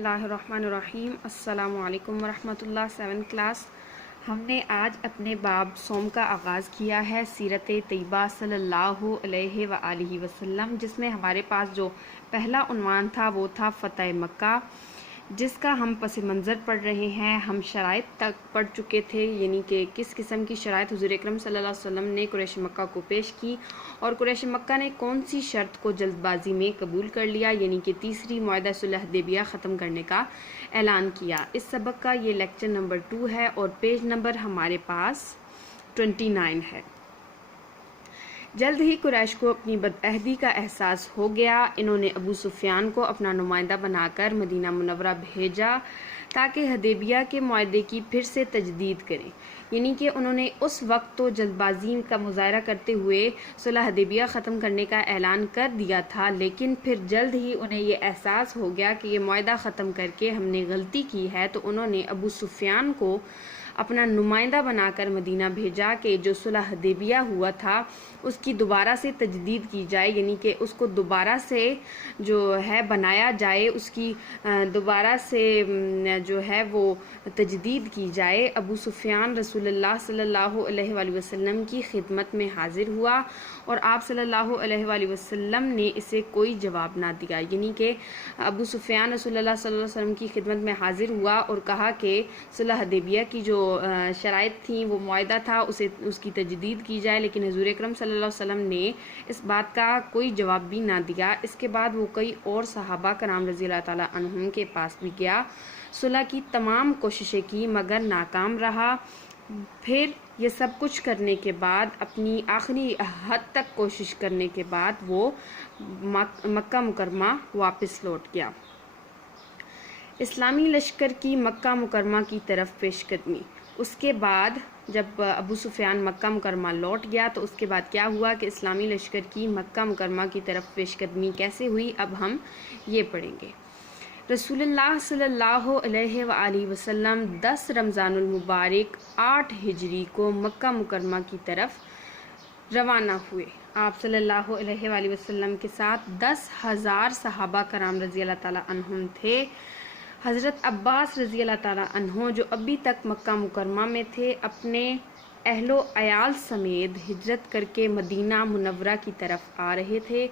बिस्मिल्लाहिर्रहमानिर्रहीम। अस्सलामु अलैकुम वरहमतुल्लाह। 7 क्लास हमने आज अपने बाब सोम का आगाज़ किया है सीरत तैयबा सल्लल्लाहु अलैहि व वसल्लम, जिसमें हमारे पास जो पहला उन्वान था वो था फ़तह मक्का, जिसका हम पस मंज़र पढ़ रहे हैं। हम शराइत तक पढ़ चुके थे, यानी कि किस किस्म की शराइत हुज़ूर अकरम सल्लल्लाहु अलैहि वसल्लम ने कुरैश मक्का को पेश की और कुरैश मक्का ने कौन सी शर्त को जल्दबाजी में कबूल कर लिया, यानी कि तीसरी मुआहदा सुलह हुदैबिया ख़त्म करने का ऐलान किया। इस सबक का ये लेक्चर नंबर 2 है और पेज नंबर हमारे पास 29 है। जल्द ही कुरैश को अपनी बदअहदी का एहसास हो गया। इन्होंने अबू सुफियान को अपना नुमाइंदा बनाकर मदीना मुनव्वरा भेजा ताकि हुदैबिया के मुआहदे की फिर से तजदीद करें, यानी कि उन्होंने उस वक्त तो जल्दबाजी का मुजाहरा करते हुए सुलह हुदैबिया ख़त्म करने का ऐलान कर दिया था, लेकिन फिर जल्द ही उन्हें ये एहसास हो गया कि ये मुआहदा ख़त्म करके हमने गलती की है। तो उन्होंने अबू सुफियान को अपना नुमाइंदा बनाकर मदीना भेजा कि जो सुलह हुदैबिया हुआ था उसकी दोबारा से तजदीद की जाए, यानी कि उसको दोबारा से जो है बनाया जाए, उसकी दोबारा से जो है वो तजदीद की जाए। अबू सुफियान रसूलुल्लाह सल्लल्लाहु अलैहि वसल्लम की खिदमत में हाजिर हुआ और आप सल्लल्लाहु अलैहि वसल्लम ने इसे कोई जवाब ना दिया, यानी कि अबू सुफियान रसूलुल्लाह सल्लल्लाहु अलैहि वसल्लम की खिदमत में हाजिर हुआ और कहा कि सुलह हुदैबिया की जो शराइत थी, वो मुआहदा था, उसकी तजदीद की जाए, लेकिन हुज़ूर अकरम सल्लल्लाहु अलैहि वसल्लम ने इस बात का कोई जवाब भी ना दिया। इसके बाद वो कई और सहाबा कराम रज़ी अल्लाह ताला अन्हुम के पास भी गया, सुलह की तमाम कोशिशें की मगर नाकाम रहा। फिर ये सब कुछ करने के बाद, अपनी आखिरी हद तक कोशिश करने के बाद वो मक्का मुकरमा वापस लौट गया। इस्लामी लश्कर की मक्का मुकरमा की तरफ पेशकदमी। उसके बाद जब अबू सुफियान मक्का मुकरमा लौट गया तो उसके बाद क्या हुआ कि इस्लामी लश्कर की मक्का मुकरमा की तरफ पेशकदमी कैसे हुई, अब हम ये पढ़ेंगे। रसूलुल्लाह सल्लल्लाहु अलैहि वसल्लम 10 रमज़ानुल मुबारक 8 हिजरी को मक्का मुकरमा की तरफ रवाना हुए। आप सल्लल्लाहु अलैहि वसल्लम के साथ 10,000 सहाबा कराम रज़ी अल्लाह ताला अन्हुम थे। हज़रत अब्बास रज़ी अल्लाह ताला अन्हो जो अभी तक मक्का मुकरमा में थे, अपने अहलो अयाल समेत हिजरत करके मदीना मुनव्वरा की तरफ आ रहे थे।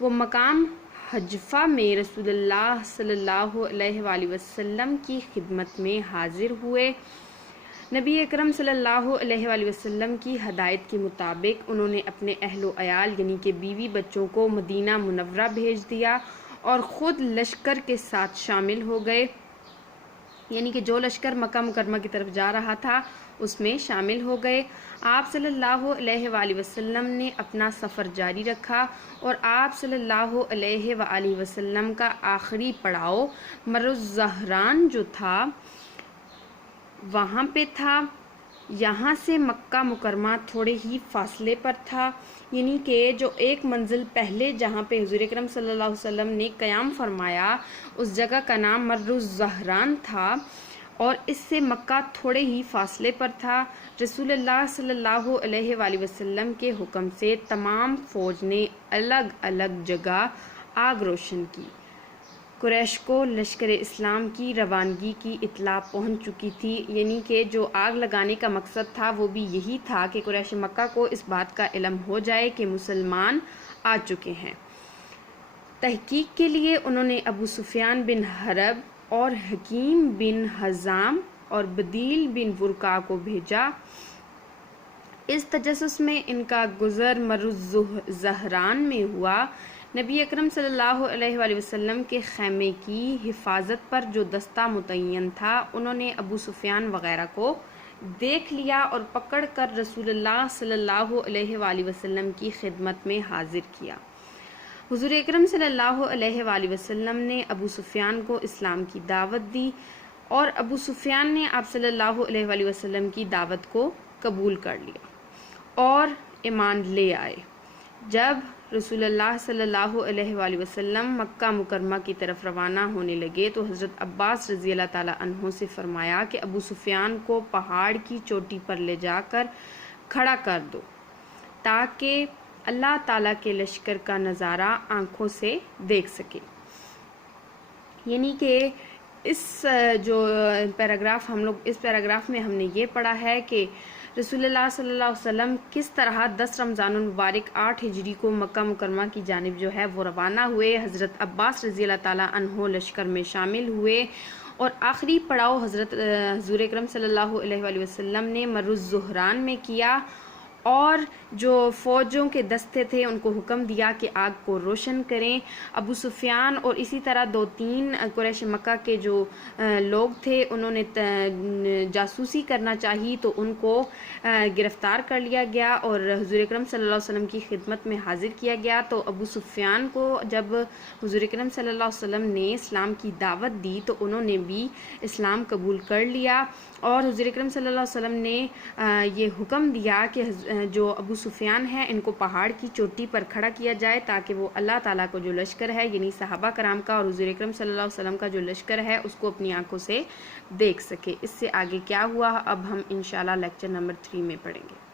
वो मकाम हजफ़ा में रसूलुल्लाह सल्लल्लाहु अलैहि वसल्लम की खिदमत में हाजिर हुए। नबी अकरम सल्लल्लाहु अलैहि वसल्लम की हदायत के मुताबिक उन्होंने अपने अहलो अयाल यानी कि बीवी बच्चों को मदीना मुनव्वरा भेज दिया और ख़ुद लश्कर के साथ शामिल हो गए, यानी कि जो लश्कर मक्का मुकरमा की तरफ जा रहा था उसमें शामिल हो गए। आप सल्लल्लाहु अलैहि वसल्लम ने अपना सफ़र जारी रखा और आप सल्लल्लाहु अलैहि वसल्लम का आखिरी पड़ाव मर्रुज़ ज़हरान जो था वहाँ पे था। यहाँ से मक्का मुकरमा थोड़े ही फासले पर था, यानी कि जो एक मंजिल पहले जहाँ पे हुज़ूर अकरम सल्लल्लाहु अलैहि वसल्लम ने क़याम फरमाया उस जगह का नाम मर्रुज़ ज़हरान था और इससे मक्का थोड़े ही फासले पर था। रसूलुल्लाह सल्लल्लाहु अलैहि वसल्लम के हुक्म से तमाम फ़ौज ने अलग अलग जगह आग रोशन की। कुरैश को लश्कर इस्लाम की रवानगी की इत्तला पहुंच चुकी थी, यानी कि जो आग लगाने का मकसद था वो भी यही था कि कुरैश मक्का को इस बात का इल्म हो जाए कि मुसलमान आ चुके हैं। तहकीक के लिए उन्होंने अबू सुफियान बिन हरब और हकीम बिन हज़ाम और बदील बिन वुरका को भेजा। इस तजस्सुस में इनका गुज़र मर्रुज़ ज़हरान में हुआ। नबी अकरम सल्लल्लाहु अलैहि वसल्लम के खैमे की हिफाजत पर जो दस्ता मुतय्यन था, उन्होंने अबू सुफियान वग़ैरह को देख लिया और पकड़ कर रसूलुल्लाह सल्लल्लाहु अलैहि वसल्लम की खिदमत में हाजिर किया। हुज़ूर अकरम सल्लल्लाहु अलैहि वसल्लम ने अबू सुफियान को इस्लाम की दावत दी और अबू सुफियान ने आप सल्लल्लाहु अलैहि वसल्लम की दावत को कबूल कर लिया और ईमान ले आए। जब रसूलुल्लाह सल्लल्लाहु अलैहि वसल्लम मक्का मुकरमा की तरफ रवाना होने लगे तो हज़रत अब्बास रज़ी अल्लाह ताला अन्हो से फरमाया कि अबू सुफियान को पहाड़ की चोटी पर ले जाकर खड़ा कर दो ताकि अल्लाह ताला के लश्कर का नज़ारा आँखों से देख सके। यानी कि اس جو پیراگراف اس پیراگراف میں ہم نے یہ پڑھا ہے کہ رسول اللہ صلی اللہ علیہ وسلم کس طرح 10 رمضان المبارک 8 ہجری کو مکہ مکرمہ کی جانب جو ہے وہ روانہ ہوئے، حضرت عباس رضی اللہ تعالیٰ عنہ لشکر میں شامل ہوئے اور آخری پڑاؤ حضور اکرم صلی اللہ علیہ وآلہ وسلم نے مر الظہران میں کیا، اور جو فوجوں کے دستے تھے ان کو حکم دیا کہ آگ کو روشن کریں۔ ابو سفیان اور اسی طرح 2-3 قریش مکہ کے جو لوگ تھے انہوں نے جاسوسی کرنا چاہی تو ان کو گرفتار کر لیا گیا اور حضور اکرم صلی اللہ علیہ وسلم کی خدمت میں حاضر کیا گیا۔ تو ابو سفیان کو جب حضور اکرم صلی اللہ علیہ وسلم نے اسلام کی دعوت دی تو انہوں نے بھی اسلام قبول کر لیا، اور حضور اکرم صلی اللہ علیہ وسلم نے یہ حکم دیا کہ جو ابو سفیان ہیں ان کو پہاڑ کی چوٹی پر کھڑا کیا جائے تاکہ وہ اللہ تعالیٰ کو جو لشکر ہے یعنی صحابہ کرام کا اور حضور اکرم صلی اللہ علیہ وسلم کا جو لشکر ہے اس کو اپنی آنکھوں سے دیکھ سکے۔ اس سے آگے کیا ہوا اب ہم انشاءاللہ لیکچر نمبر 3 میں پڑھیں گے۔